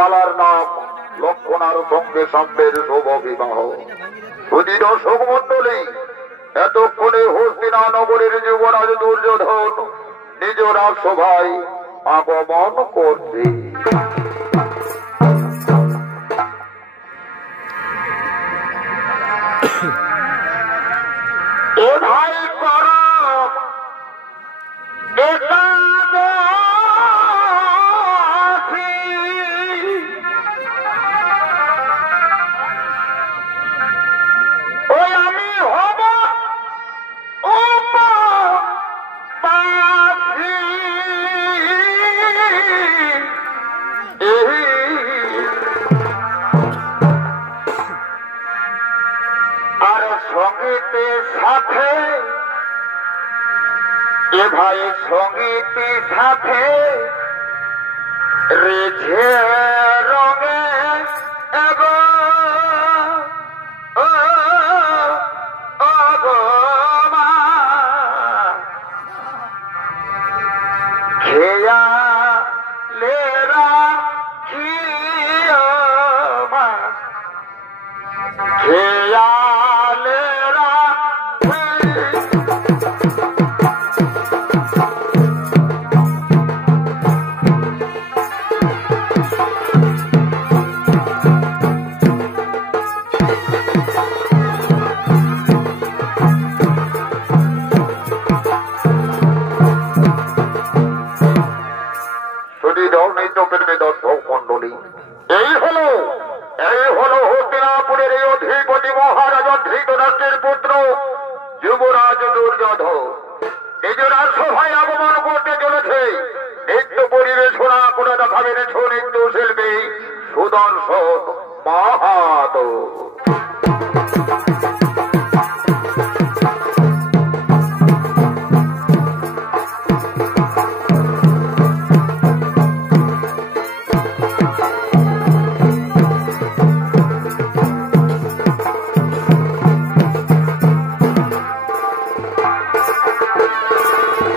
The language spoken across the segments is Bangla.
বালার নাম লক্ষণার সঙ্গে সাম্যের শুভ বিবাহ। যদি দর্শক মন্ডলী এতক্ষণে হস্তিনা নগরের যুবরাজ দুর্যোধন নিজ রাজসভায় আগমন করছে। এ ভাই করম একাদশী, ওই আমি হব উপবাসী। আর সঙ্গীতের সাথে এ ভাই সঙ্গীতের সাথে রেঝে রঙে খেয়া লেরা খেয়া লেরা হস্তিনাপুরের এই অধিপতি মহারাজ ধৃতরাষ্ট্রের পুত্র যুবরাজ দুর্যোধন নিজ রাজসভায় আগমন করতে চলেছে। নৃত্য পরিবেশনা করে দেখাবেন নৃত্য শিল্পী সুদর্শন মাহাতো।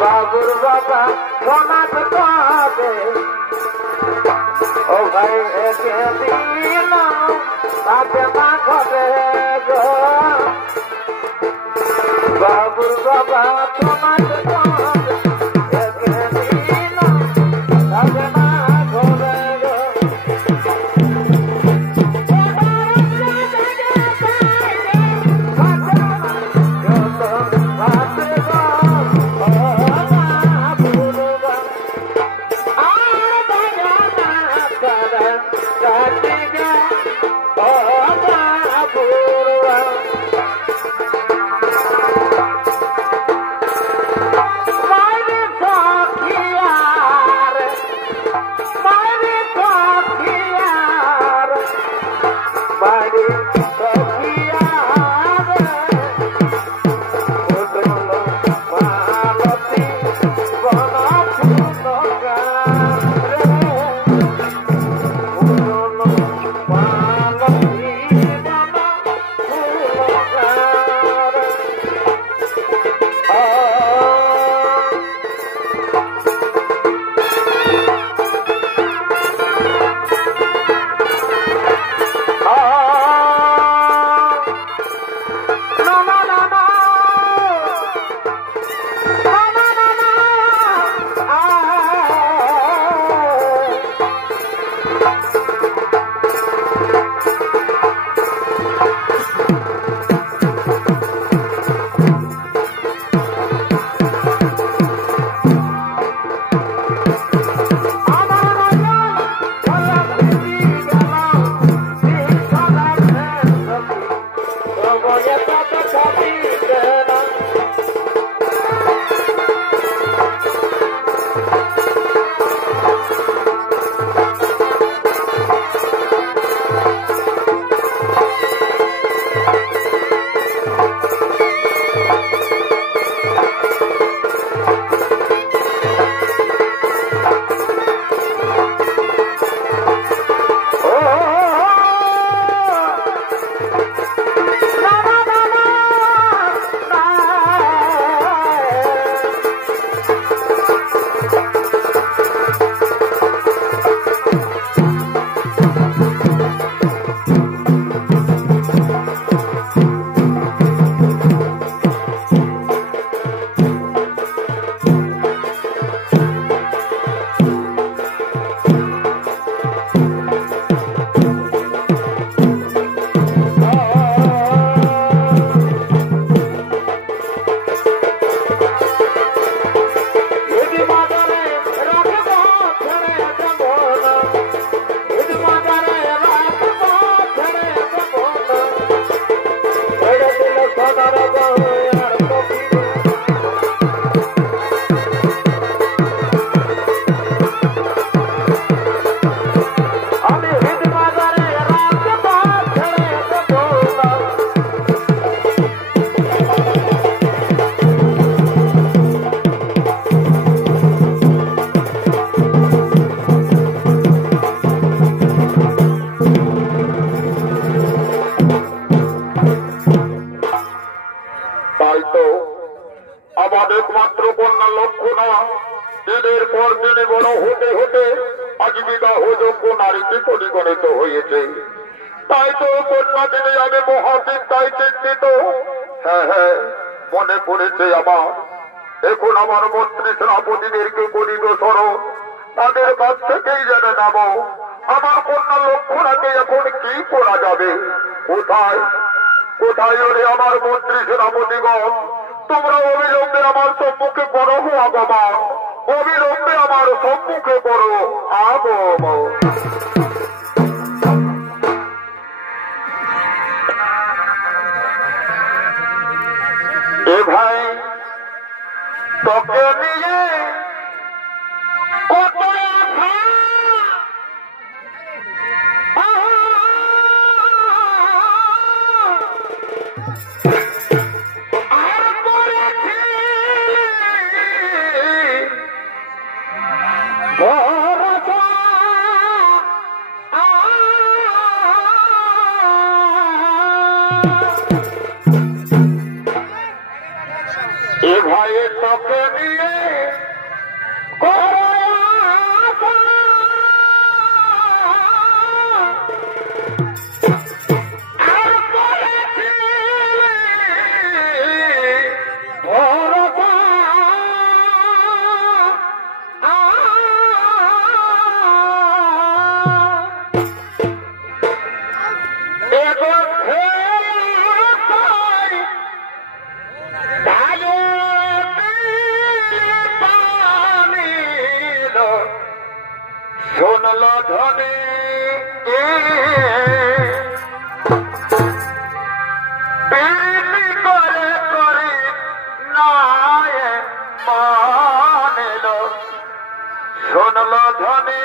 বাবুর বাবা সোনাত পাবে ও ভাই একে দিন তাকে মা করে গো। বাবুর বাবা সোনাত পাবে একে দিন তাকে মা করে গো। লক্ষ নারীতে পরিগণিত হয়েছে। তাই তো কন্যাকে নিয়ে আমি মহাচিন্তায় চিন্তিত। হ্যাঁ হ্যাঁ, মনে পড়েছে আমার। এখন আমার মন্ত্রী সেনাপতিদেরকে করিব স্মরণ, তাদের কাছ থেকেই জেনে নেব আমার কন্যা লক্ষ্মণাকে এখন কি করা যাবে। কোথায় কোথায় ওরে আমার মন্ত্রী সেনাপতিগণ, তোমরা অবিলম্বে আমার সম্মুখে করো আগমন, অবিলম্বে আমার সম্মুখে করো আগমন। এ ভাই তোকে নিয়ে কত এ ভাই তোকে নিয়ে শোনল ধনী বিরতি করে করি নাই মানিল, শোনল ধনী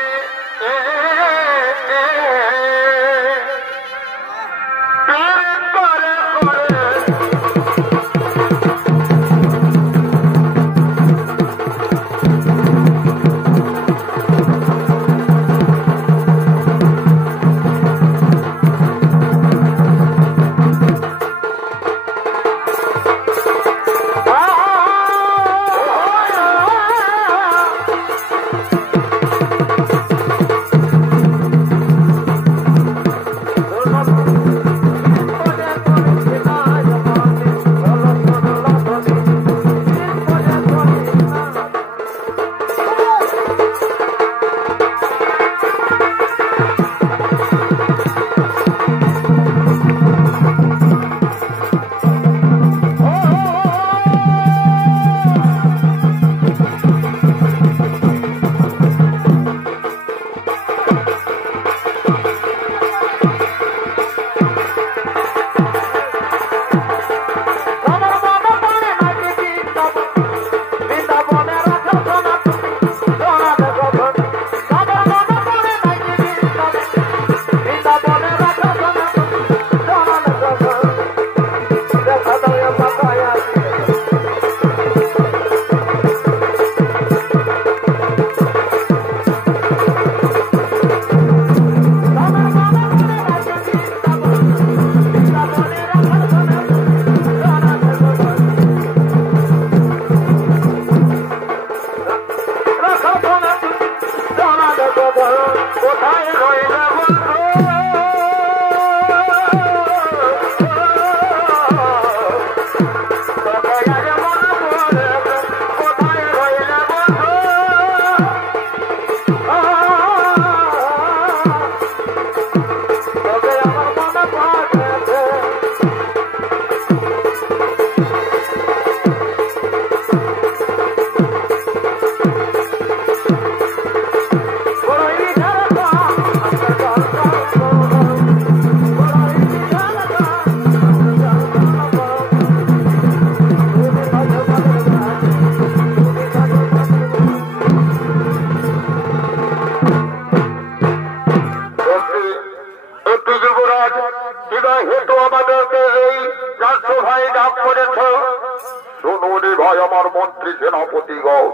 মন্ত্রী সেনাপতিগণ,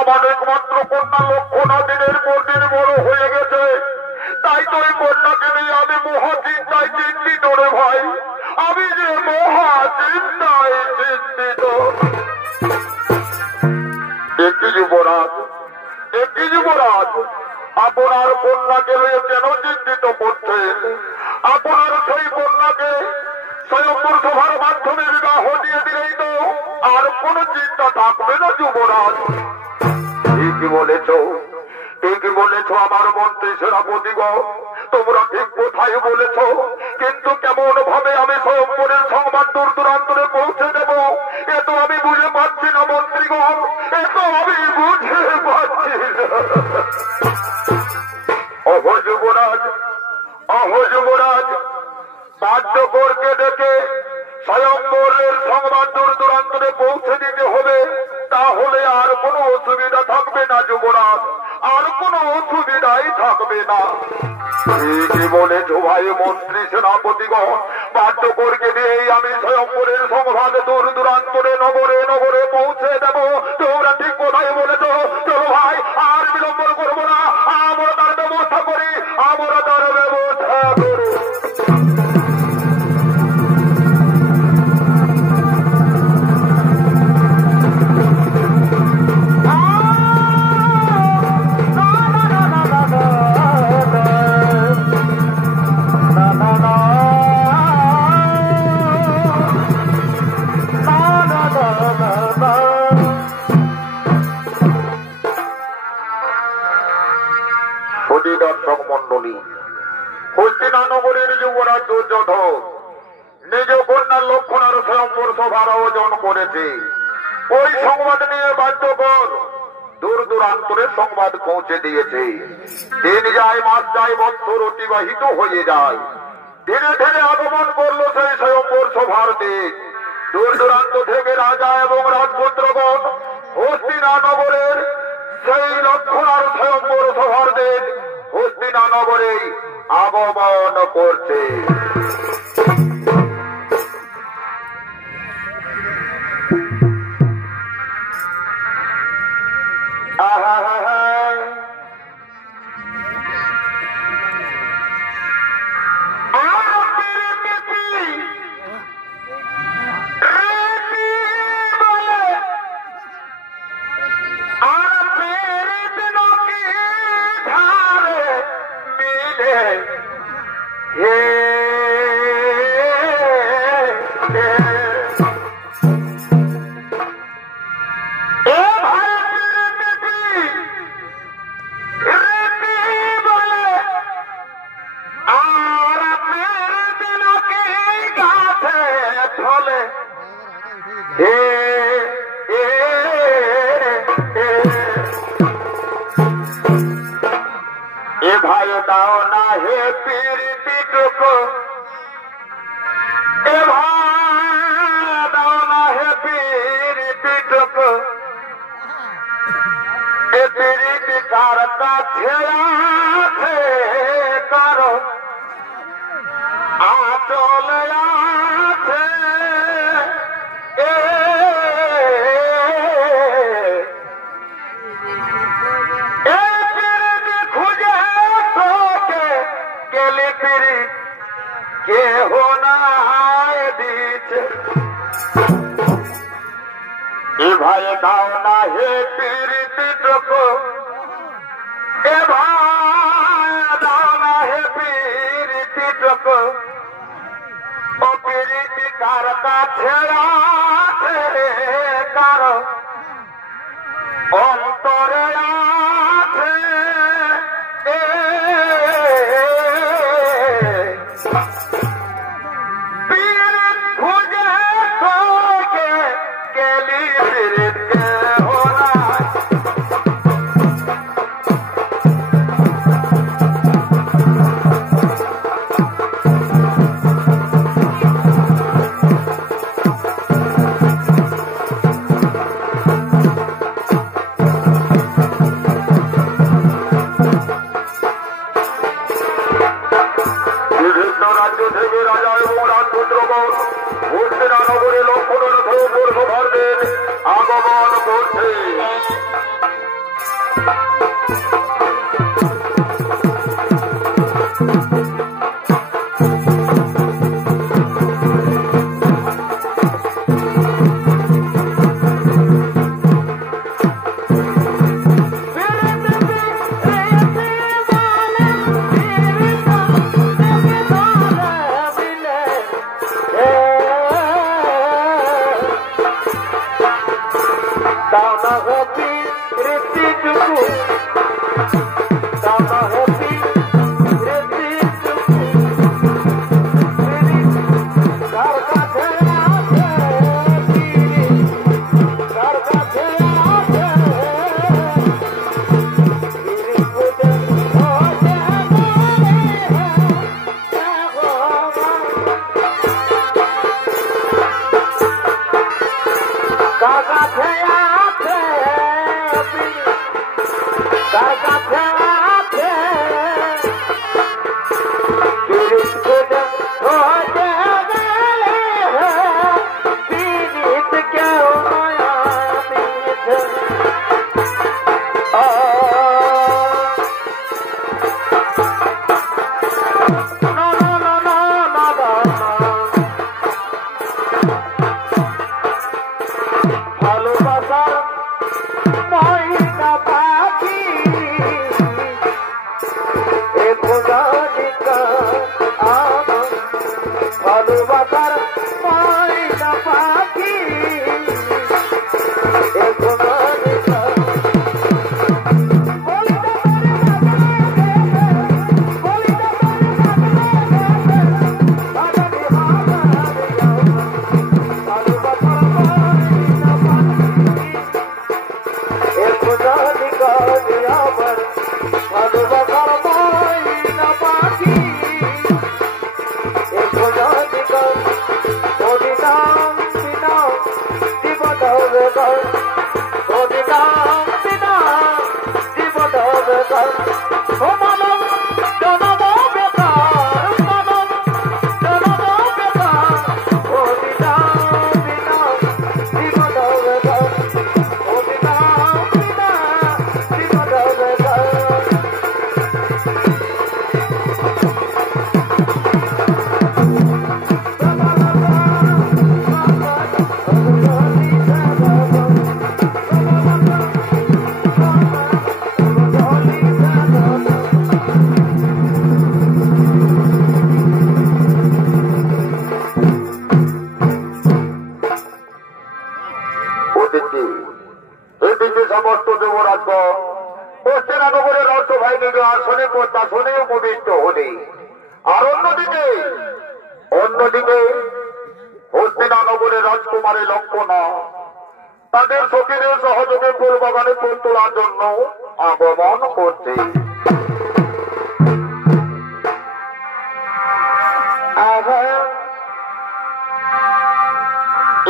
আমার একমাত্র কন্যা লক্ষ্মণা দিনের পর দিন বড় হয়ে গেছে। তাই তো এই কন্যাকে নিয়ে আমি মহাচিন্তায় চিন্তিত রে ভাই, আমি যে মহাচিন্তায় চিন্তিত। একটি যুবরাজ আপনার কন্যাকে কেন চিন্তিত করছেন? আপনার সেই কন্যাকে স্বয়ম্বর সভার মাধ্যমে বিবাহ দিয়ে দিলেই তো আর কোন চিন্তা থাকবে না যুবরাজ। ঠিকই বলেছ, ঠিকই বলেছ আমার মন্ত্রী সেনাপতিগণ, তোমরা ঠিক কোথায় বলেছ। কিন্তু কেমন ভাবে আমি স্বয়ম্বরের সংবাদ দূর দূরান্তরে পৌঁছে দেব এ তো আমি বুঝে পাচ্ছি না মন্ত্রীগণ, এ তো আমি বুঝে পাচ্ছি না। অহ যুবরাজ, অহ যুবরাজ, বাদ্যকরকে ডেকে স্বয়ম্বরের সংবাদ দূর দূরান্তরে পৌঁছে দিতে হবে, তাহলে আর কোনো অসুবিধা থাকবে না যুবরাজ, আর কোনো অসুবিধাই থাকবে না। ঠিকই বলেছ ভাই মন্ত্রী সেনাপতিগণ, বাদ্যকরকে দিয়েই আমি স্বয়ম্বরের সংবাদ দূর দূরান্তরে নগরে নগরে পৌঁছে দেব। তোমরা ঠিক কোথায় বলেছ। চলো ভাই, আর বিলম্ব করবো না, আমরা তার ব্যবস্থা করি, আমরা তার ব্যবস্থা করি। দর্শক মন্ডলী, হস্তিনানগরের যুবরাজ দুর্যোধন নিজ কন্যা লক্ষণার স্বয়ম্বর সভার আয়োজন করেছে। ওই সংবাদ নিয়ে বাদ্যকর দূর দূরান্তরে সংবাদ পৌঁছে দিয়েছে। দিন যায়, মাস যায়, বৎসর অতিবাহিত হয়ে যায়। ধীরে ধীরে আগমন করলো সেই স্বয়ম্বর সভার দিন। দূর দূরান্ত থেকে রাজা এবং রাজপুত্রগণ হস্তিনানগরের সেই লক্ষণার স্বয়ম্বর সভার দিন হস্তিনানগরে আগমন করছে। ভালোবাসার ময়না পাখি অন্যদিকে হস্তিনানগরের রাজকুমারী লক্ষণা তাদের সখীদের সহযোগে ফুল বাগানে ফুল তোলার জন্য আগমন করছে।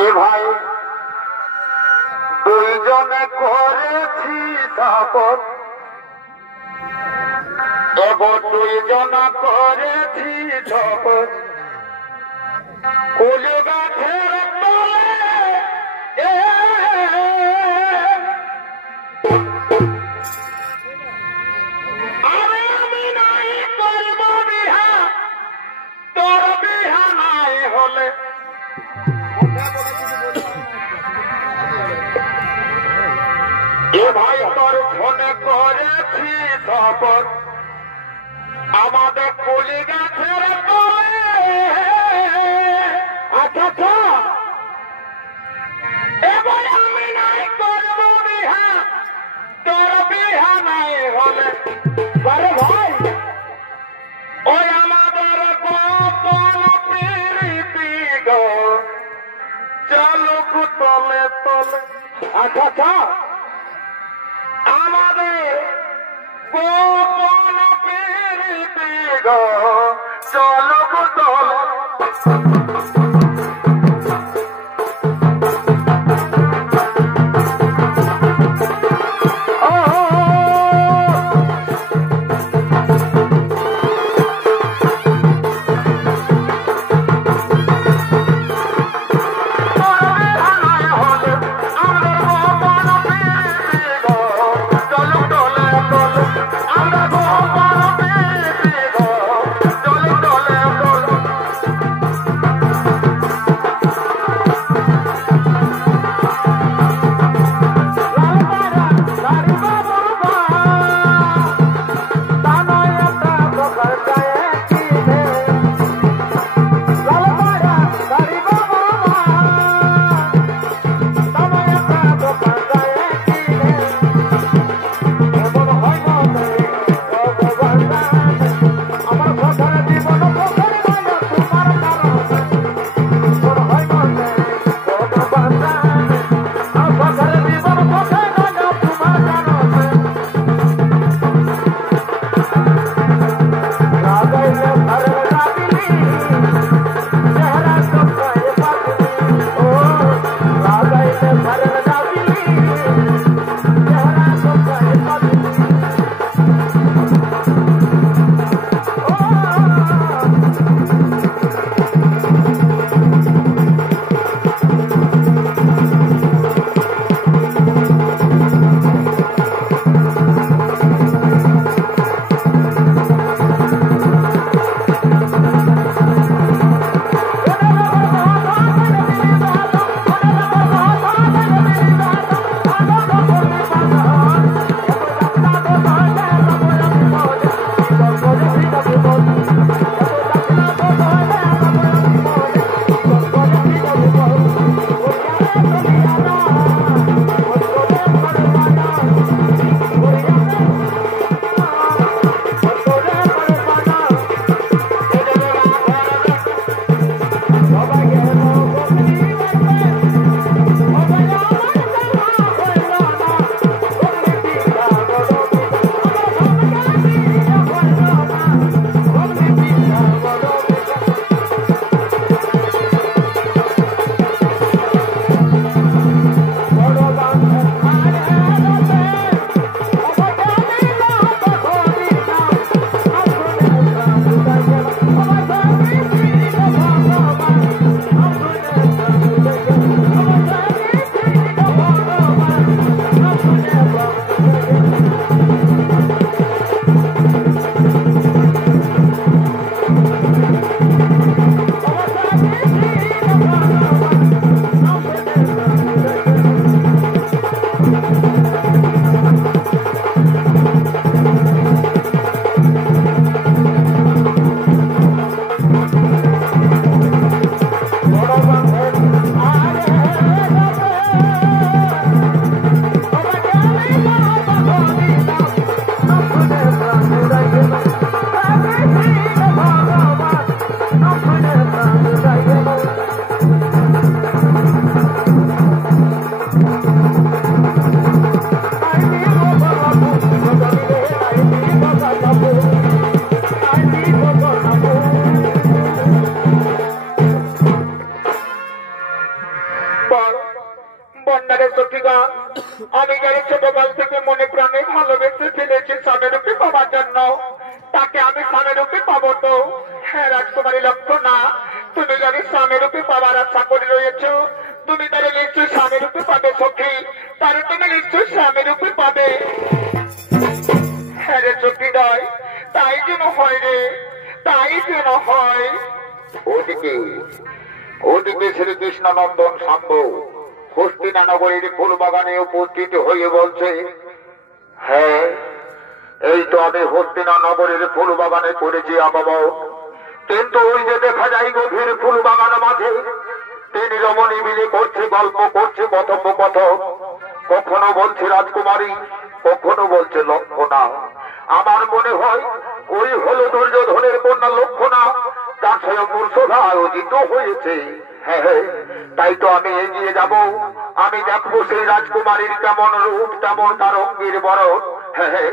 এ ভাই দুইজনে করেছি শপথ, এবার দুইজন করেছি শপথ, কুল গাছের তলে আমি নাই করব বিহা, তোর বিহা নাই হলে এ ভাই তোর ফোনে করেছি শপথ, আমাদের কুলি গাছের তলে। আচ্ছা এবার আমি নাই করব বিহা, তোর বিহা নাই হলে ভাই ওই আমাদের গোপন প্রীতি গো চলুক তলে তলে। আচ্ছা আমাদের গোপন প্রীতি গো চলুক তলে। পাবো তো? হ্যাঁ রাজকুমারী লক্ষণা, তুমি যদি স্বামী রূপে পাওয়ার আশা করে রয়েছ, তুমি তাহলে নিশ্চয়ই স্বামী রূপে পাবে সখী, তাহলে তুমি নিশ্চয়ই স্বামী রূপে পাবে। হ্যাঁ রে চকিদার, তাই যেন হয় রে, তাই যেন হয়। ওদিকে ওদিকে শ্রীকৃষ্ণ নন্দন সাম্ব হস্তিনা নগরীর ফুল বাগানে উপস্থিত হয়ে বলছে, হ্যাঁ এই তো আমি হস্তিনা নগরীর ফুল বাগানে করেছি আবাবন, কিন্তু ওই যে দেখা যায় গভীর ফুল বাগান মাঝে তিনি রমণী মিলে করছে, গল্প করছে, কথোপকথন। কখনো বলছে রাজকুমারী, কখনো বলছে লক্ষণা। আমার মনে হয় ওই হলো দুর্যোধনের কন্যা লক্ষণা, তার স্বয়ংবর সভা আয়োজিত হয়েছে। হ্যাঁ হ্যাঁ, তাই তো আমি এগিয়ে যাব, আমি দেখবো সেই রাজকুমারীর কেমন রূপ, কেমন তার অঙ্গের বরণ। হ্যাঁ হ্যাঁ,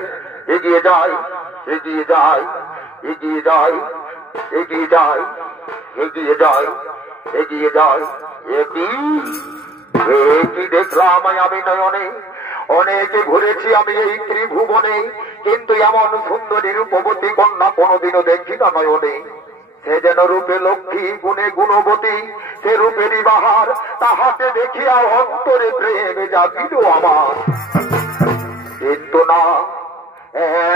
এগিয়ে যাই, এগিয়ে যাই, এগিয়ে যাই, এগিয়ে যাই, এগিয়ে যাই, এগিয়ে যাই। একই দেখলাম আমি নয়নে, অনেকে ঘুরেছি আমি এই ত্রিভুবনে, কিন্তু এমন সুন্দরী রূপবতী কন্যা কোনোদিনও দেখি না নয়নে। সে যেন রূপে লক্ষ্মী, গুণে গুণবতী, সে রূপেরই বাহার, তাহাতে দেখিয়া অন্তরে প্রেম জাগিল আমার। কিন্তু না,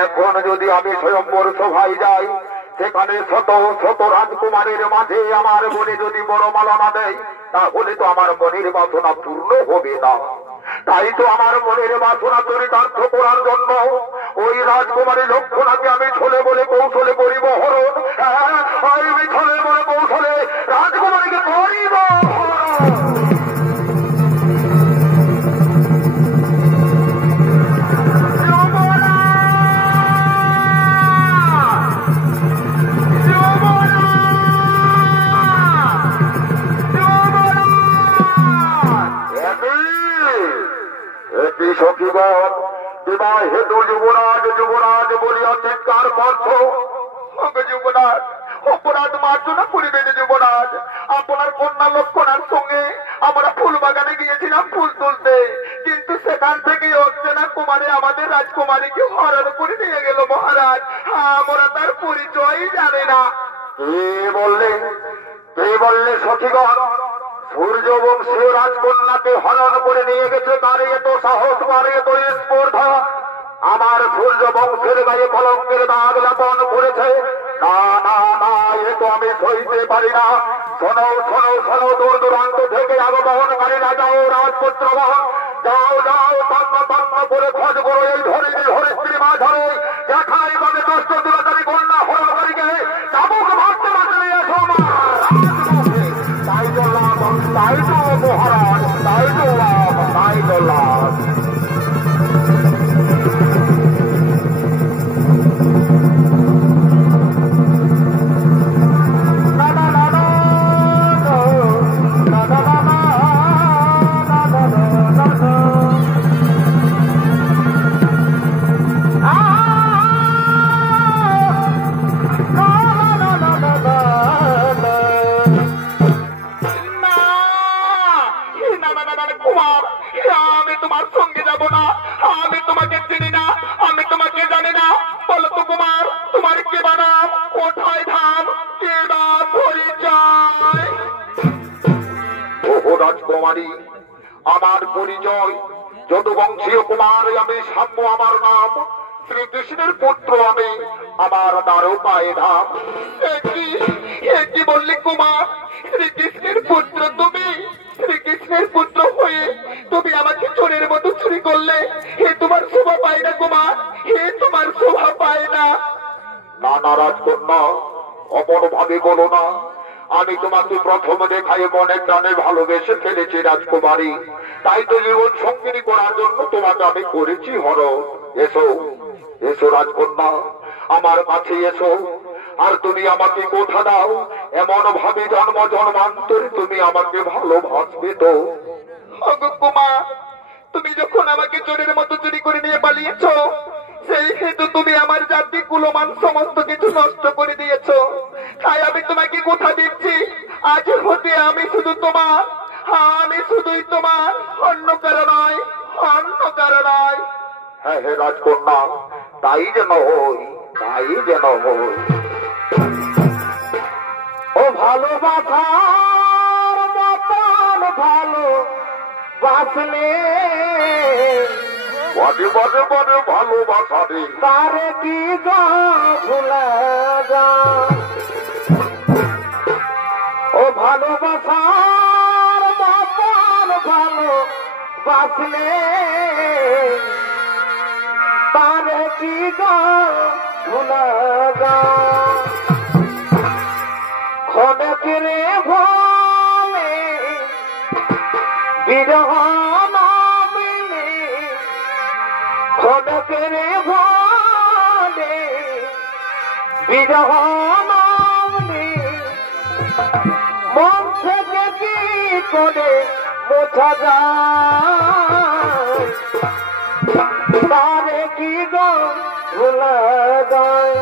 এখন যদি আমি স্বয়ম্বর সভায় যাই, সেখানে শত শত রাজকুমারের মাঝে আমার মনে যদি বড় মালা না দেয়, তাহলে তো আমার মনের বাসনা পূর্ণ হবে না। তাই তো আমার মনের বাসনা চরিতার্থ করার জন্য ওই রাজকুমারী লক্ষণাকে আমি ছলে বলে কৌশলে করিব হরণ। আমি ছলে বলে কৌশলে রাজকুমারীকে করিব সখীগণ। বিবাহিত যুবরাজ যুবরাজ বলিয়া চিৎকার করছ। যুবরাজ, অপরাধ মার্জনা করিবেন যুবরাজ। আপনার কন্যা লক্ষণার সঙ্গে আমরা ফুল বাগানে গিয়েছিলাম ফুল তুলতে, কিন্তু সেখান থেকে অর্চনা কুমারী আমাদের রাজকুমারীকে হরণ করে নিয়ে গেল মহারাজ। আমরা তার পরিচয়ই জানি না। কে বললে সখীগণ? সূর্যবংশীয় রাজকন্যাকে হরণ করে নিয়ে গেছে, তার এত সাহস, তার এত স্পর্ধা, আমার সূর্য বংশের গায়ে কলঙ্কের দাগ লেপন করেছে। না না না, এ তো আমি সইতে পারি না। শোনো শোনো শোনো, দূর দূরান্ত থেকে আগমনকারীরা যাও, রাজপুত্রগণ যাও যাও, তন্ন তন্ন করে খোঁজ করো এই ধরিত্রী ধরিত্রী মা ধরে, যেখানে পাবে দুষ্ট দুরাচারী কন্যা হরণকারীকে চাবুক মারতে মারতে নিয়ে এসো আমার রাজমহলে। তাই তো লাভ, তাই তো মহারাজ, তাই তো লাভ, তাই তো লাভ। আমি তোমার সঙ্গে যাব না, আমি তোমাকে চিনি না, আমি তোমাকে জানি না। বলো তো কুমার, তোমার কে বানাম, কোথায় ধাম, কে বা পরিচয়? ওহো রাজকুমারী, আমার পরিচয় যদুবংশীয় কুমার, আমি সাম্য আমার নাম, শ্রীকৃষ্ণের পুত্র আমি, আমার দ্বারকায় ধাম। কি বললি কুমার? শ্রীকৃষ্ণের পুত্র তুমি? শ্রীকৃষ্ণের পুত্র হয়ে তুমি আমাকে চোরের মতো চুরি করলে? হে তোমার শোভা পায় না কুমার, হে তোমার শোভা পায় না। না না রাজকন্যা, অমন ভাবে বলো না। আমি তোমাকে প্রথম দেখায় মনে প্রাণে ভালোবেসে ফেলেছি রাজকুমারী, তাই তো জীবন সঙ্গিনী করার জন্য তোমাকে আমি করেছি হরণ। এসো এসো রাজকন্যা, আমার কাছে এসো, আর তুমি আমাকে কথা দাও, এমন ভাবে জন্ম জন্মান্তরে তুমি আমাকে ভালোবাসবে তো? কুমার, তুমি যখন আমাকে চোরের মতো চুরি করে নিয়ে পালিয়েছ, সেই হেতু তুমি আমার জাতি কুলমান সমস্ত কিছু নষ্ট করে দিয়েছ। তাই আমি তোমাকে কথা দিচ্ছি, আজ হতে আমি শুধু তোমার, আমি শুধুই তোমার, অন্য কারো নয়, অন্য কারো নয়। হ্যাঁ হে রাজকন্যা, তাই যেন হই, তাই যেন হই। ভালোবাসার মতন ভালো বাসলে বাজে বাজে বাজে ভালোবাসা রে তারে কি গো ভুলে যা ও ভালোবাসার মতন ভালো বাসলে তারে কি গো ভুলে যা খনকিরে ভোলে বিরহ নামিলে খনকিরে ভোলে বিরহ নামিলে মন থেকে কি করে মোছা যায় তারে কি গো ভুলে যায়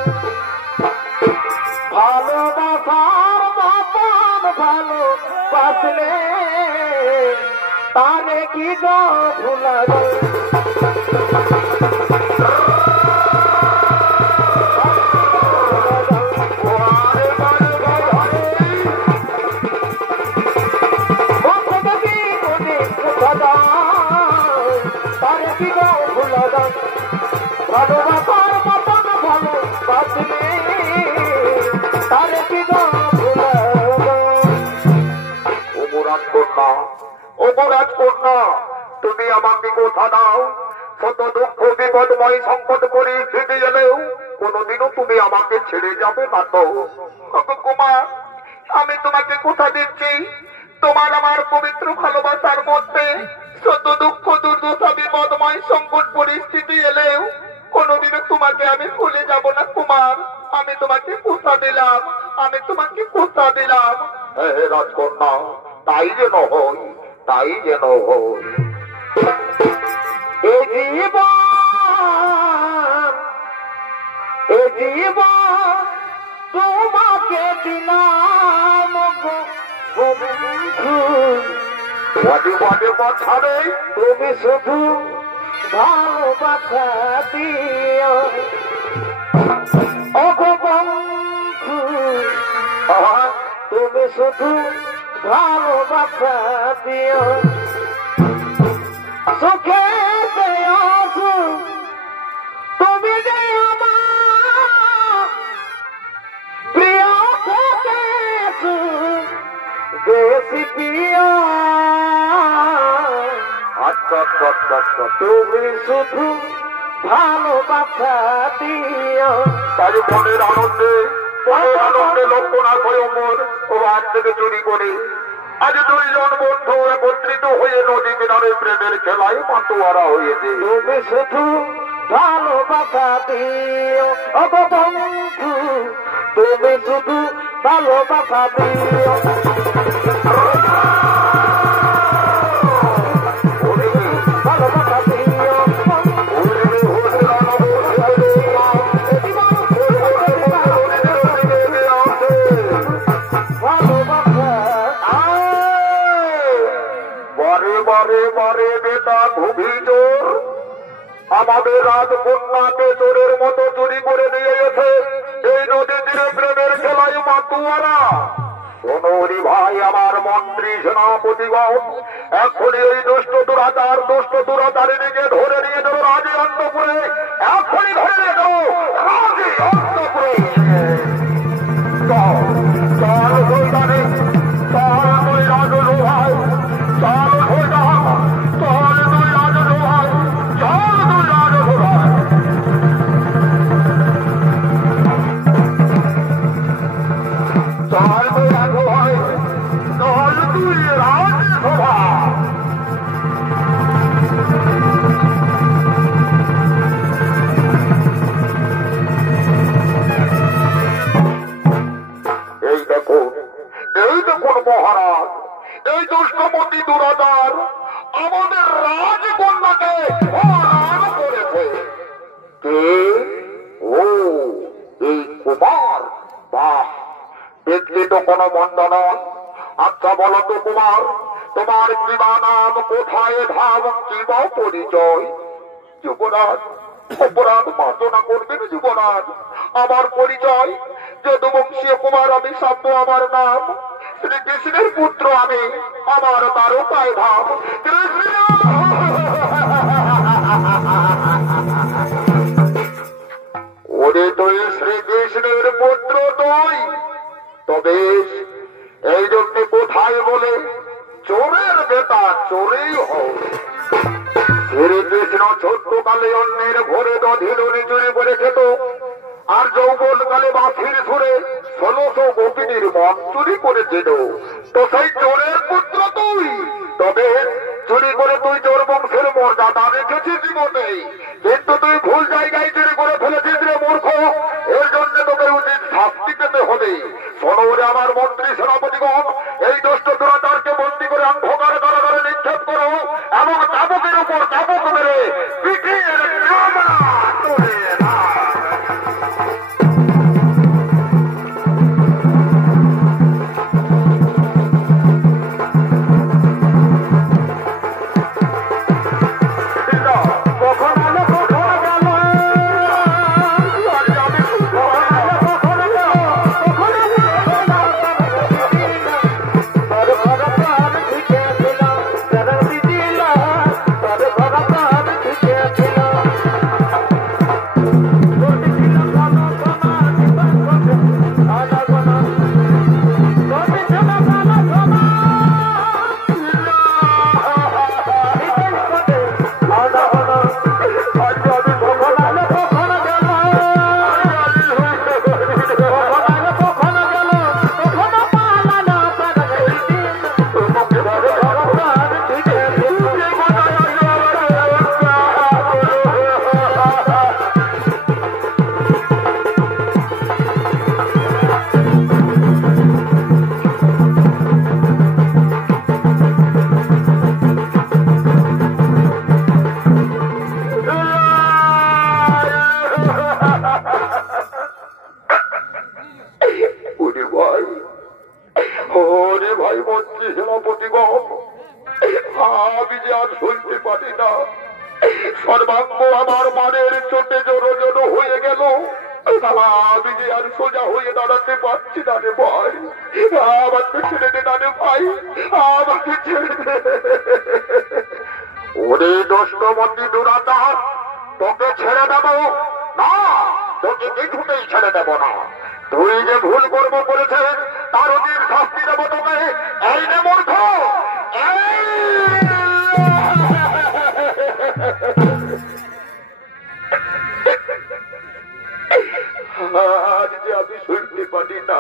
ভালোবাসার মতন ভালো বাসলে তারে কি গো ভুলে যায় তারে কি গো ভুলে যায় ভালোবাসার মতন ভালো বাসলে তারে কি গো ভুলে যায় অপরাধ কন্যা তুমি আমাকে কথা দাও শত দুঃখ বিপদময় সংকট পরিস্থিতি এলেও কোনোদিনও তুমি আমাকে ছেড়ে যাবে না তো কুমার আমি তোমাকে কথা দিচ্ছি তোমার আমার পবিত্র ভালোবাসার মধ্যে শত দুঃখ দুর্দশা বিপদময় সংকট পরিস্থিতি এলেও কোনোদিনও তোমাকে আমি ভুলে যাব না কুমার আমি তোমাকে কথা দিলাম আমি তোমাকে কথা দিলাম হে রাজকন্যা তাই যেন হই তাই যেন হই এ জীবন তোমাকে দিলাম গো বন্ধু বাজে বাজে কথা নেই তুমি শুধু ভালোবাসা দিও ও গো বন্ধু তুমি শুধু ভালোবাসা দিও সুখে আসু তুমি যে আমার প্রিয় থেকে বেশি প্রিয় আচ্ছা আচ্ছা আচ্ছা আচ্ছা তুমি শুধু ভালোবাসা দিও তাই মনের আনন্দে লক্ষ্য না করে অমর ও আজ থেকে চুরি করে আজ দুইজন বন্ধু একত্রিত হয়ে নদী কিনারে প্রেমের খেলায় মাতোয়ারা হয়েছে তুমি শুধু ভালোবাসা দিও ও গো বন্ধু তুমি শুধু ভালোবাসা দিও ভালোবাসা দিও বারে বারে বেটা খুবই জোর আমাদের রাজকন্যাকে চোরের মতো চুরি করে নিয়ে গেছে এই নদী তীরে প্রেমের খেলায় মাতুয়ারা শোনোরি ভাই আমার মন্ত্রী সেনাপতিগণ এখনই এই দুষ্ট দুরাচারীকে ধরে নিয়ে যাবো রাজী অন্তপুরে এখনই ধরে নিয়ে যাবো রাজী অন্তপুরে চল চল সৈদানে চল তুই রাজু ভাই চল সৈদা চল তুই রাজু ভাই চল তুই রাজু ভাই চল তুই রাজু ভাই চল তুই রাজু ভাই এই দেখুন মহারাজ এই দুষ্টমতি দুরাচার আমাদের রাজকন্যাকে হরণ করেছে কে ও এই কুমার বাহ দেখলে তো কোনো মন্দ নয় আচ্ছা বলো তো কুমার তোমার কিবা নাম কোথায় ধাম কিবা পরিচয় যুবরাজ অপরাধ মার্জনা করবেন যুবরাজ আমার পরিচয় যদুবংশীয় কুমার আমি সাম্য আমার নাম, শ্রীকৃষ্ণের পুত্র আমি, আমার দ্বারকায় ধাম। কৃষ্ণ ওরে তুই শ্রীকৃষ্ণের পুত্র তুই, তবে এই জন্য কোথায় বলে চোরের বেটা চোরেই হোক। শ্রীকৃষ্ণ ছোট্টকালে অন্যের ঘরে দধিরুনি চুরি করে খেত, আর যৌবন কালে বাঁশির সুরে 1600 গোপিনীর মন চুরি করে দিল। তো সেই চোরের পুত্র তুই, তবে চুরি করে তুই চোর বংশের মর্যাদা রেখেছিস জীবনে, কিন্তু তুই ভুল জায়গায় চুরি করে ফেলেছিস রে মূর্খ। এর জন্য তোকে উচিত শাস্তি পেতে হবে। শোনো রে আমার মন্ত্রী সেনাপতিগণ, এই দুষ্ট দুরাচারকে বন্দী করে অন্ধকার কারাগারে নিক্ষেপ করো এবং চাবুকের উপর চাবুক মেরে পিঠিয়ে সর্বাঙ্গ আমার মানের চোটে জড়ো জড়ো হয়ে গেল। আমি যে আর সোজা হয়ে দাঁড়াতে পারছি না রে ভাই, আমাকে ছেড়ে দে না রে ভাই, আমাকে ছেড়ে দে। ওরে দুষ্টমতি দুরাচার, তোকে ছেড়ে দেব না, তোকে কিছুতেই ছেড়ে দেব না। তুই যে ভুল কর্ম করেছিস তার অধিক শাস্তি দেব তোকে। এই নে মূর্খ, আজ যে আমি শুনতে পারি না।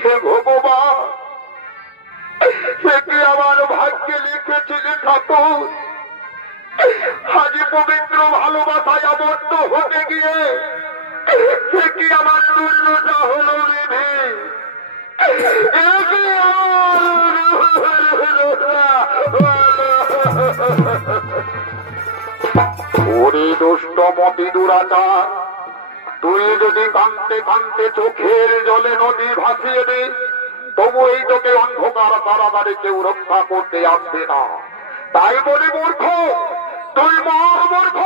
হে ভগবান, সে কি আমার ভাগ্যে লিখেছিলি ঠাকুর? আজ পবিত্র ভালোবাসায় আবদ্ধ হতে গিয়ে সে কি আমার দুর্দশা হলো বিধি? ওরে দুষ্টমতি দুরাচার, তুই যদি কাঁদতে কাঁদতে চোখের জলে নদী ভাসিয়ে দিস, তবু এই তোকে অন্ধকার কারাগারে কেউ রক্ষা করতে আসবে না। তাই বলি মূর্খ, তুই মূর্খ,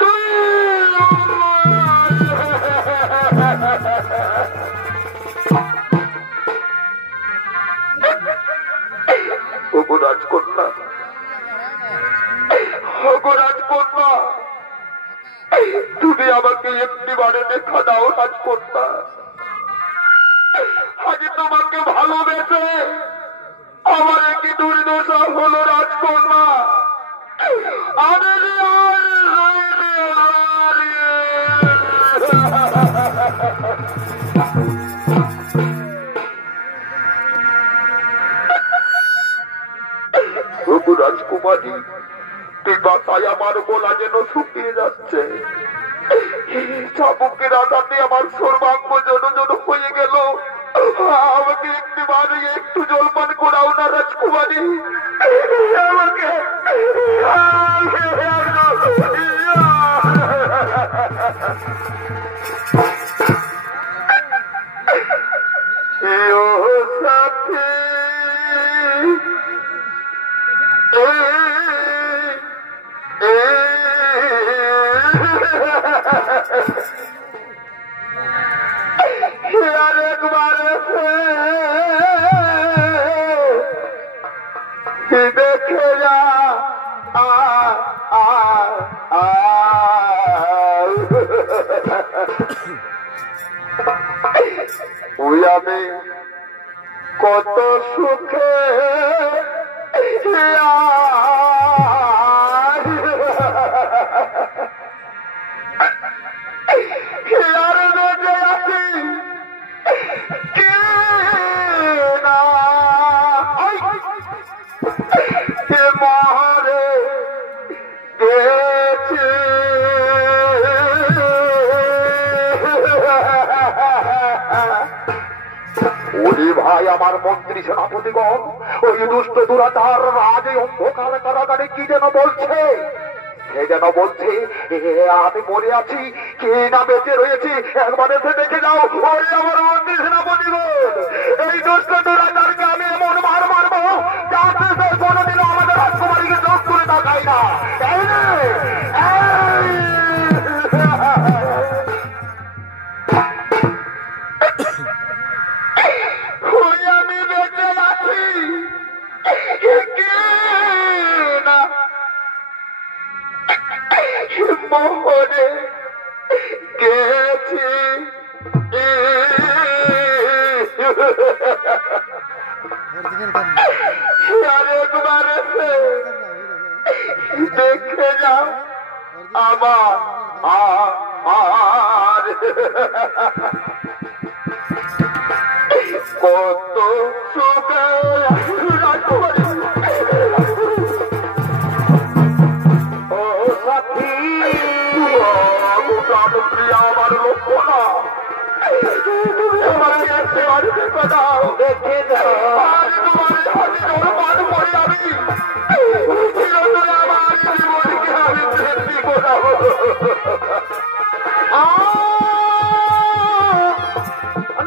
তুই রাজকন্যা, রাজকন্যা, তুমি আমাকে একটি বারে দেখা দাও রাজকন্যা। আগে তোমাকে ভালোবেসে আমার কি দুর্দশা হলো রাজকন্যা। আমি রাজকুমারী, তুই বাসায় আমার গলা যেন শুকিয়ে যাচ্ছে। চাবুকের আঘাতে আমার সর্বাঙ্গ জন জন হয়ে গেল। আমাকে একটিবারে একটু জলপান করাও না রাজকুমারী, আমাকে। একবার দেখে যা ওই আমি কত সুখে ভাই আমার মন্ত্রী সেনাপতিগণ ওই দুষ্ট দুরাচার রাজ অন্ধকার কারাগারে কি যেন বলছে, সে যেন বলছে আমি মরে আছি কে না বেঁচে রয়েছি, একবার এসে দেখে যাও। ওই আমার মন্ত্রী সেনাপতিগণ এই দুষ্ট দুরাচারকে আমি এমন মার মারবো যাতে সে কোনোদিনও আমাদের রাজকুমারীকে চোখ তুলে তাকায় না। মোহরে গেছি আরেকবার দেখে যাও আমার কত সুখে আমার লক্ষ্য না তুমি আমাকে দেখে যাও তোমার পরে আমি আমার জীবনকে আমি বৃদ্ধি করাবো।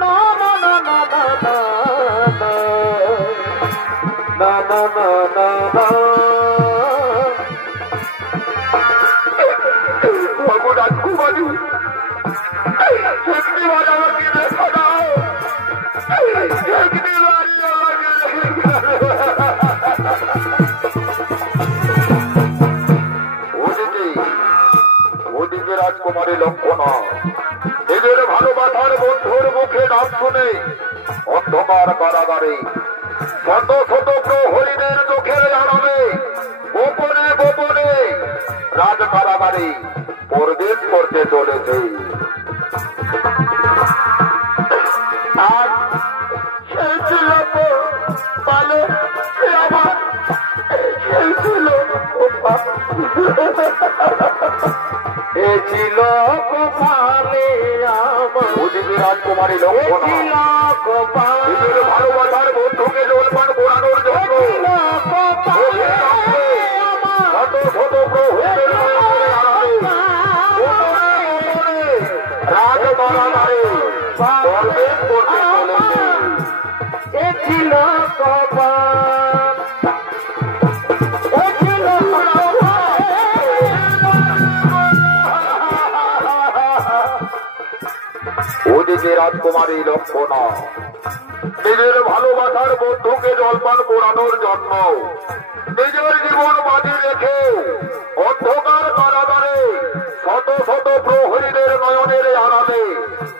না না না না না না না না না রাজকুমারী আমাকে দেখা দাও, ওদিকে রাজকুমারী লক্ষণা নিজের ভালোবাসার বন্ধুর মুখে নাম শুনে অন্ধকার কারাগারে শত শত প্রহরীদের চোখের আড়ালে গোপনে গোপনে রাজ কারাগারে প্রবেশ করতে চলেছে। আর সেই ছিল পালে আমার সেই ছিল এ ছিল গোপালে আমার ওদিকে রাজকুমারী লক্ষণা নিজের ভালোবাসার বন্ধুকে জলপান করানোর জন্য শত শত প্রহরীদের রাজকারাগারে প্রবেশ করতে চলেছে। এ ছিল ওদিকে রাজকুমারী লক্ষণা নিজের ভালোবাসার বন্ধুকে জলপান করানোর জন্য নিজের জীবন বাজি রেখে অন্ধকার কারাগারে শত শত প্রহরীদের নয়নের আড়ালে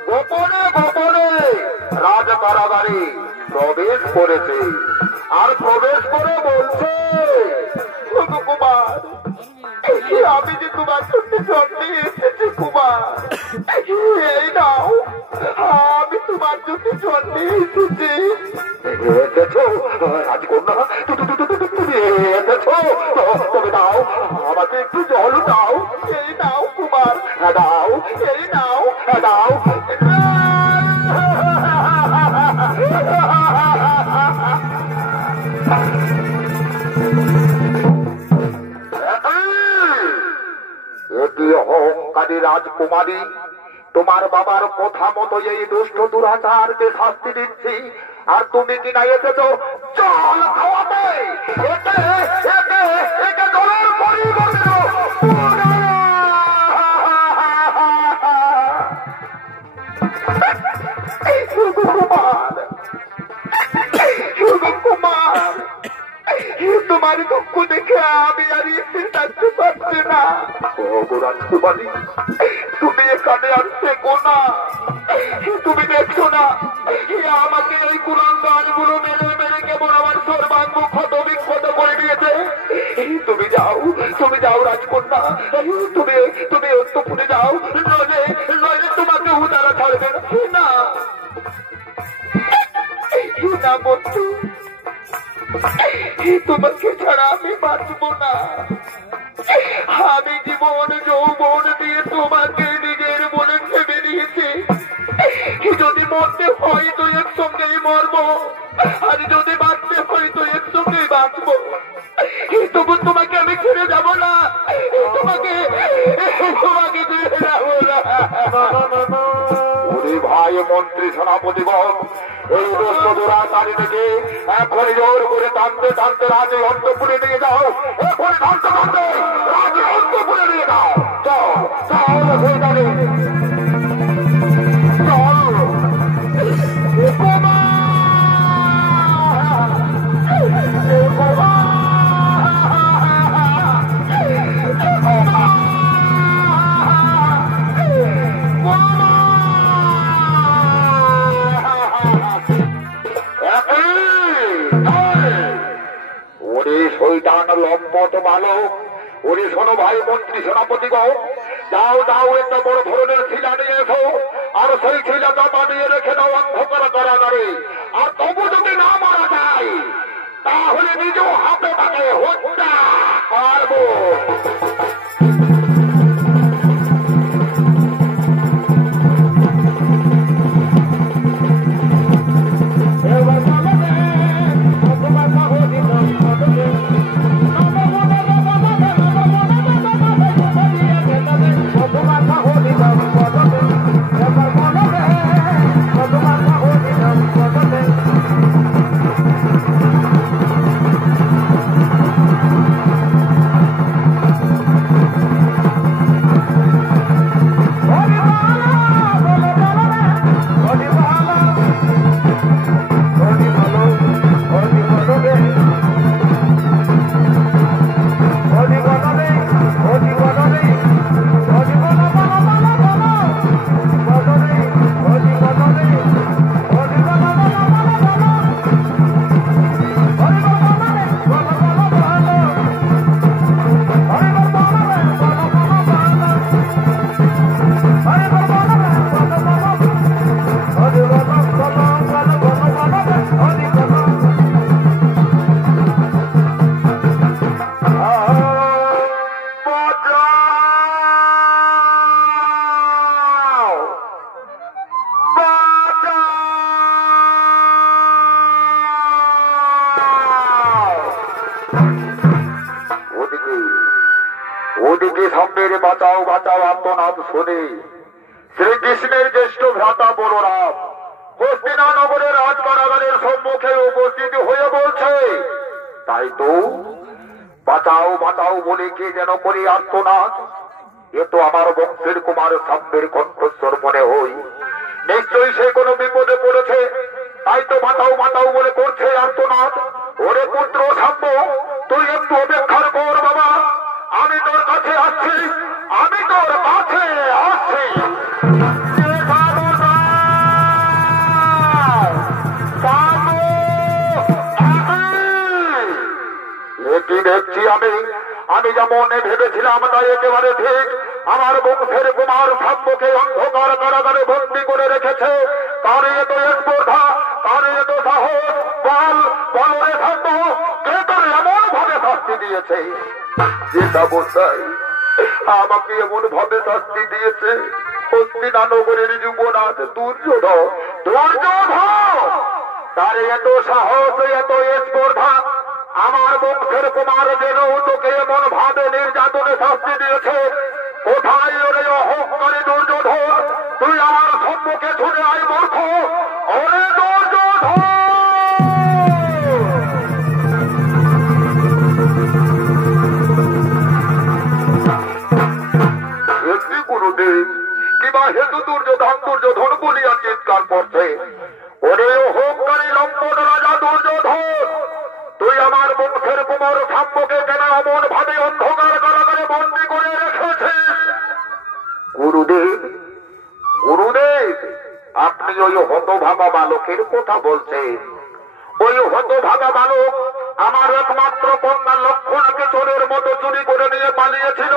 গোপনে গোপনে রাজ কারাগারে প্রবেশ করেছে। আর প্রবেশ করে বলছে কুমার আমি যে তোমার জন্য জন্মে এসেছি কুমার, এই নাও আমি তোমার জন্য জন্মে এসেছি। এসেছো রাজকন্যা, এসেছো তবে দাও আমাকে একটু জল দাও। এই নাও কুমার দাও, এই নাও দাও। অহংকারী রাজকুমারী তোমার বাবার কথা মতো এই দুষ্ট দুরাচারকে শাস্তি দিচ্ছি, আর তুমি কিনা এসেছো জল খাওয়াতে। জলের পরিবর্তে কুমার, কুমার, তোমার দুঃখ দেখে আমি আর এসে থাকতে পারছি না। রাজকুমারী, তুমি এখানে আসছে গোনা, তুমি দেখছো না আমাকে এই কুলাঙ্গার গুলো মেরে মেরে কেবল আমার সর্বাঙ্গ ক্ষত বিক্ষত করে দিয়েছে। তুমি যাও রাজকন্যা, তুমি অন্তপুরে যাও, নইলে নইলে তোমাকে উদারা ছাড়বে না। না বন্ধু, তোমাকে ছাড়া আমি বাঁচব না। আমি জীবন যৌবন দিয়ে তোমাকে নিজের মনে ভেবে নিয়েছি। যদি মরতে হয় তো একসঙ্গেই মরবো, আর যদি বাঁচতে হয় তো একসঙ্গেই বাঁচবো। তবু তোমাকে আমি ছেড়ে যাবো না, তোমাকে ছেড়ে যাবো না। ভাই মন্ত্রী সেনাপতিগণ, এই দোরা তারি থেকে এখন জোর করে টানতে টানতে রাজে অন্তপুরে নিয়ে যাও। এখন টানতে টানতে রাজে অন্তপুরে নিয়ে যাও। চল চল হয়ে যাবে, চল। লম্বত বালক, ওরে শোনো ভাই মন্ত্রী সেনাপতিগণ, যাও যাও একটা বড় ধরনের শিলা নিয়ে এসো, আর সেই শিলাটা বানিয়ে রেখে দাও অন্ধকার কারাগারে। আর তবু যদি না মারা যায় তাহলে নিজ হাতে তাকে হত্যা করবো। ওদিকে সামনের বাঁচাও বাঁচাও আত্মনাদ শুনে শ্রীকৃষ্ণের জ্যেষ্ঠ ভ্রাতা বলরাম হস্তিনানগরের রাজকারাগারের সম্মুখে উপস্থিত হয়ে বলছে, তাই তো বাঁচাও বাঁচাও বলে কে যেন করে আত্মনাদ। এ তো আমার বংশের কুমার সাম্যের কণ্ঠস্বর মনে হই, নিশ্চয়ই সে কোনো বিপদে পড়েছে, তাই তো বাঁচাও বাঁচাও বলে করছে আত্মনাদ। ওরে পুত্র সাম্য, তুই একটু অপেক্ষার কর বাবা, আমি তোর কাছে আসছি, আমি তোর কাছে আসছি। কি দেখছি আমি যেমন ভেবেছিলাম তাই একেবারে ঠিক। আমার বংশের কুমার সাম্যকে অন্ধকার কারাগারে বন্দী করে রেখেছে। কারে এত স্পর্ধা, কারে এত সাহস, বল বলরে সাম্য, কে তোর এমন ভাবে শাস্তি দিয়েছে? যেটা বোঝাই আমাকে এমন ভাবে শাস্তি দিয়েছে হস্তিনানগরের যুবনাথ দুর্যোধন। তার এত সাহস, এত স্পর্ধা, আমার বংশের কুমার যেন তোকে এমন ভাবে নির্যাতনে শাস্তি দিয়েছে। কোথায় ওরে অহংকারী দুর্যোধন? তুই আমার সম্মুখে ছুটে আয় মূর্খ। ওরে দুর্যোধন! গুরুদেব, কিবা হেতু দুর্যোধন দুর্যোধন বলিয়া চিৎকার চিৎকার করছে, ওরে অহংকারী লম্পট রাজা দুর্যোধন, তুই আমার বংশের কুমার সাম্যকে কেন এমন ভাবে অন্ধকার কারাগারে বন্দী করে রেখেছিস? গুরুদেব, গুরুদেব, আপনি ওই হতভাগা বালকের কথা বলছেন। ওই হতভাগা বালক আমার একমাত্র কন্যা লক্ষ্মণকে চোরের মতো চুরি করে নিয়ে পালিয়েছিল।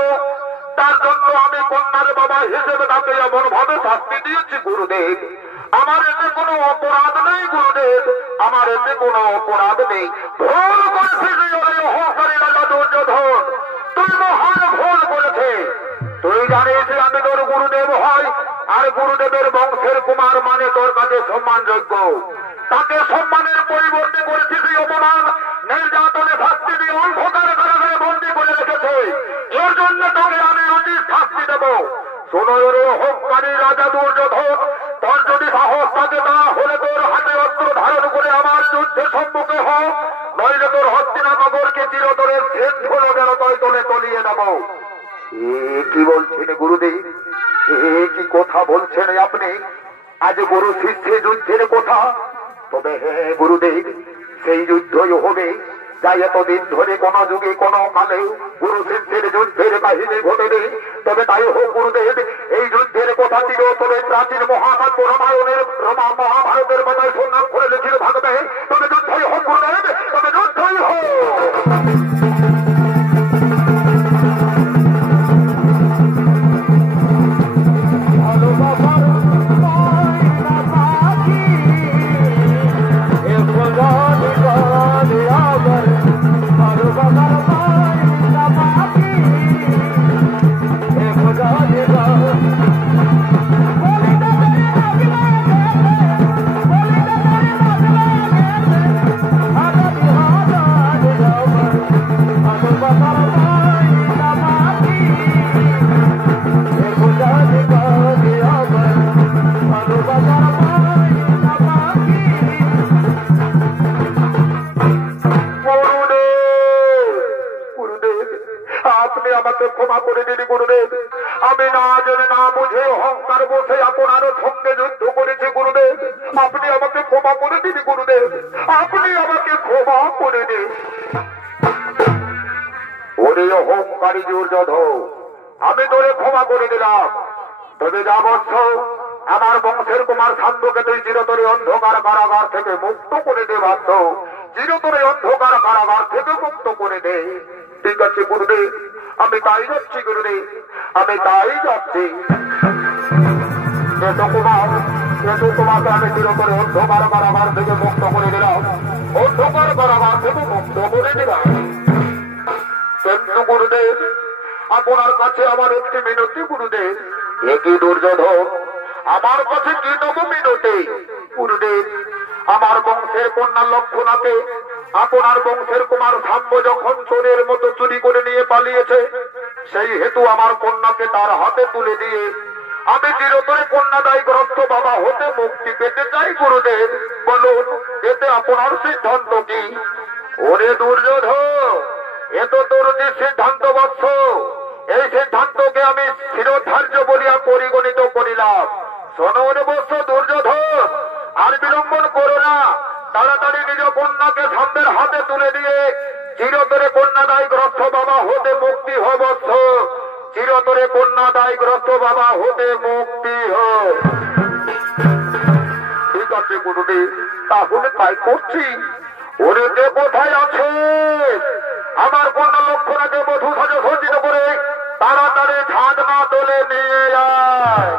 তার জন্য আমি কন্যার বাবা হিসেবে তাকে এমন ভাবে শাস্তি দিয়েছি গুরুদেব। আমার এতে কোনো অপরাধ নেই গুরুদেব, আমার এতে কোনো অপরাধ নেই। ভুল করেছিস অহংকারী রাজা দুর্যোধন, তুই মহান ভুল করেছে। তুই জানিস আমি তোর গুরুদেব হয়, আর গুরুদেবের বংশের কুমার মানে তোর কাছে সম্মানযোগ্য। তাকে সম্মানের পরিবর্তে করেছিস অপমান, নির্যাতনে শাস্তি দিয়ে অন্ধকার কারাগারে বন্দী করে রেখেছে। এর জন্য তোকে আমি উচিত শাস্তি দেব। শোনো রে অহংকারী রাজা দুর্যোধন, তোর যদি সাহস থাকে তা হলে তোর হাতে অস্ত্র ধারণ করে আমার যুদ্ধে সম্মুখে হ, নইলে তোর হস্তিনানগরকে চিরতরে সেদ্ধ নগের তলে তলিয়ে দেব। কি বলছেন গুরুদেব? কি কথা বলছেন আপনি? আজ গুরু শিষ্যে যুদ্ধের কথা। তবে হ্যাঁ গুরুদেব, সেই যুদ্ধই হবে যা এতদিন ধরে কোন যুগে কোন কালে গুরু শিষ্যের যুদ্ধের কাহিনী ঘটেনি। তবে তাই হোক গুরুদেব, এই যুদ্ধের কথা ছিল তবে প্রাচীন মহাকাব্য রামায়ণের মহাভারতের কথায় সন্ধান করে লিখিত থাকবে। তবে যুদ্ধই হোক গুরুদেব, তবে যুদ্ধই হোক। ক্ষমা করে দিন গুরুদেব, আমি না জেনে না বুঝে অহংকার বসে আপনার সঙ্গে যুদ্ধ করেছি গুরুদেব। আপনি আমাকে ক্ষমা করে দিন গুরুদেব, আপনি আমাকে ক্ষমা করে দিন। ওরে অহংকারী দুর্যোধন, আমি তোরে ক্ষমা করে দিলাম। তবে যা বলছ, আমার বংশের কুমার শান্তকে তুই চিরতরে অন্ধকার কারাগার থেকে মুক্ত করে দে। বাধ্য চিরতরে অন্ধকার কারাগার থেকে মুক্ত করে দে। ঠিক আছে গুরুদেব, আমি তাই যাচ্ছি গুরুদেব, আমি তাই যাচ্ছি। তোমাকে আমি চিরতরে অন্ধকার কারাগার থেকে মুক্ত করে দিলাম, অন্ধকার কারাগার থেকে মুক্ত করে দিলাম। কিন্তু গুরুদেব, আপনার কাছে আমার একটি মিনতি গুরুদেব। একই দুর্যোধন, আমার কাছে কি দেব মিনতি গুরুদেব? আমার বংশের কন্যা লক্ষ্মণাকে আপনার বংশের কুমার সাম্য যখন চোরের মতো চুরি করে নিয়ে পালিয়েছে, সেই হেতু আমার কন্যাকে তার হাতে তুলে দিয়ে আমি চিরতরে কন্যাদায়গ্রস্ত বাবা হতে মুক্তি পেতে চাই গুরুদেব। বলুন, এতে আপনার সিদ্ধান্ত কি? ওরে দুর্যোধন, এ তো তোর যে সিদ্ধান্ত বৎস, এই সিদ্ধান্তকে আমি শিরোধার্য বলিয়া পরিগণিত করিলাম। শোনো বৎস দুর্যোধন, আর বিলম্বন করো না, তাড়াতাড়ি নিজ কন্যাকে সামনের হাতে তুলে দিয়ে চিরতরে কন্যাদায়গ্রস্ত বাবা হতে মুক্তি হ বৎস, চিরতরে কন্যাদায়গ্রস্ত বাবা হতে মুক্তি হ। ঠিক আছে গুরুদেব, তাহলে তাই করছি। ওরে কে কোথায় আছে? আমার কন্যা লক্ষ্মণাকে বধূ সাজে সজ্জিত করে তাড়াতাড়ি ছাদ না তোলে নিয়ে যায়।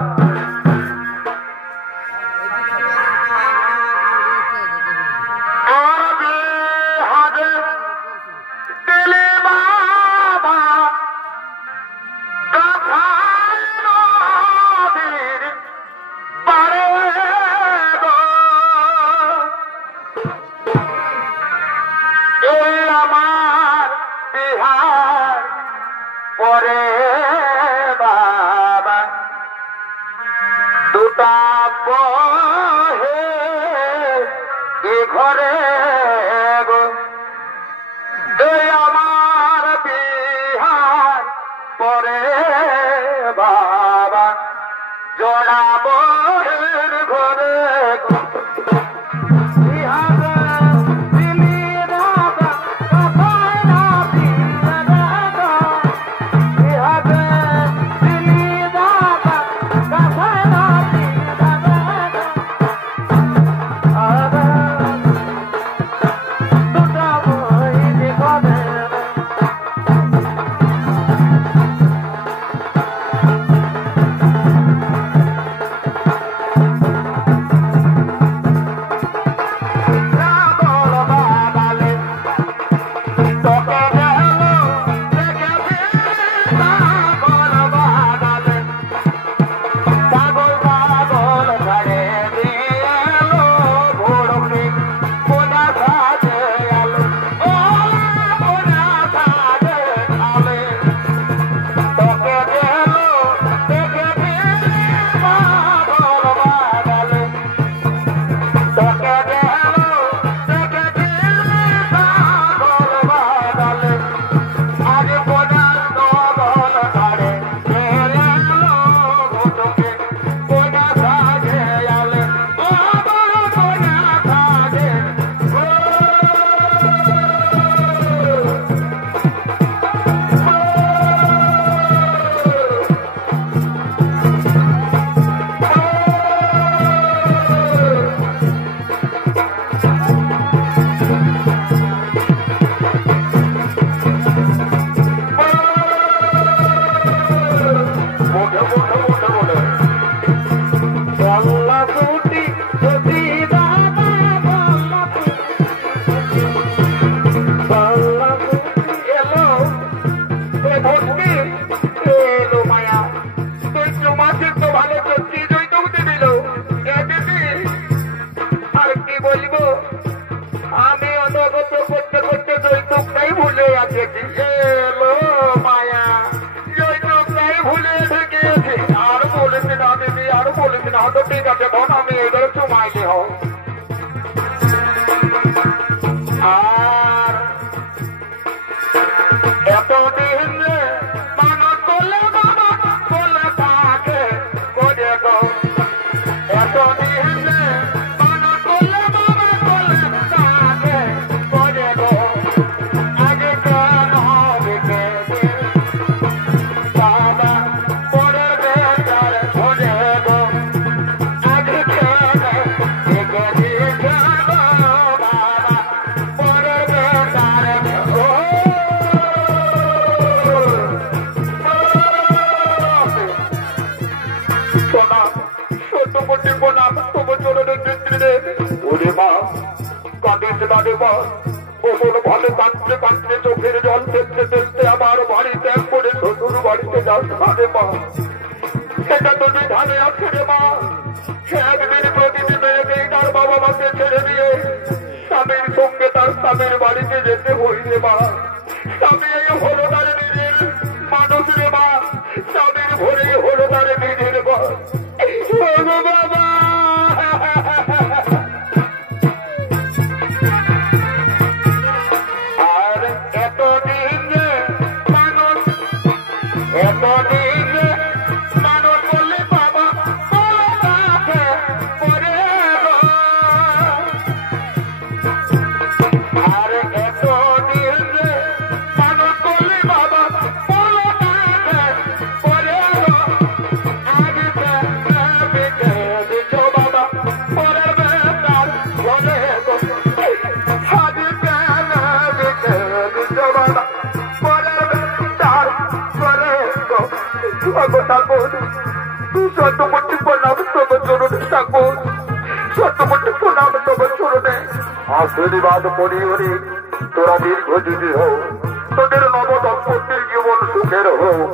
দুটি যদি বাবা এলো ভক্তি এলো মায়া চৈত্র মাসে তো ভালো করছি যৌতুক দিল আর কি বলবো আমি অনগত করতে করতে যৌতুকটাই ভুলে গেছি এলো মায়া যৌতুকটাই ভুলে গিয়েছি আর বলেছি না দিদি আর বলেছি না তো ঠিক আছে ধন আমি এদের চুমাইলে হোক আর এতদিন মানুষ বলে বাবা বলে থাকে করে গো এতদিন মানুষ বলে বাবা বলে থাকে করে গো আগে কেন রেখে বাবা পরে বেকার ঘুরে গো আগে কেন রেখে বাবা পরে বেকার চোখের জল ফেলতে ফেলতে আমার বাড়ি ত্যাগ করে শ্বশুর বাড়িতে যাও ধানে মা সেটা তো যে ধানে আছে রে মা একদিন প্রতিদিন মেয়েকে তার বাবা মাকে ছেড়ে দিয়ে স্বামীর সঙ্গে তার স্বামীর বাড়িতে যেতে হইলে মা স্বামী হলো তার নিজের মানুষ রে মা স্বামীর ভরেই হলো তার নিজের বাবা আর এতদিন মানুষ বলে বাবা করে আর এতদিন মানুষ বলে বাবা করে আগে দিচ্ছ বাবা পরে বেতার ঘরে আগে দিচ্ছ বাবা পরে বেতার ঘরে ঠাকুর শতমুটি প্রণাম তব চরণে ঠাকুর শতমুটি প্রণাম তব চরণে আশীর্বাদ করি হরি তোরা দীর্ঘজীবী হোক তোদের নব দম্পতির জীবন সুখের হোক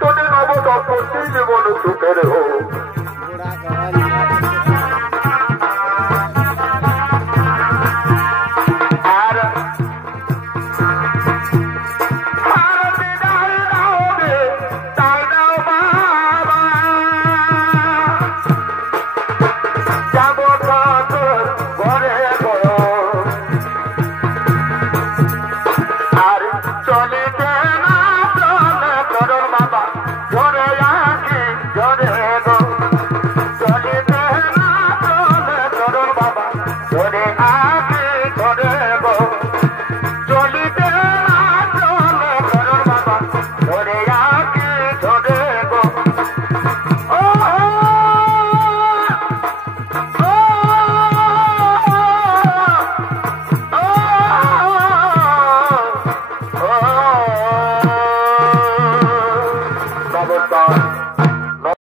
তোদের নব দম্পতির জীবন সুখের হোক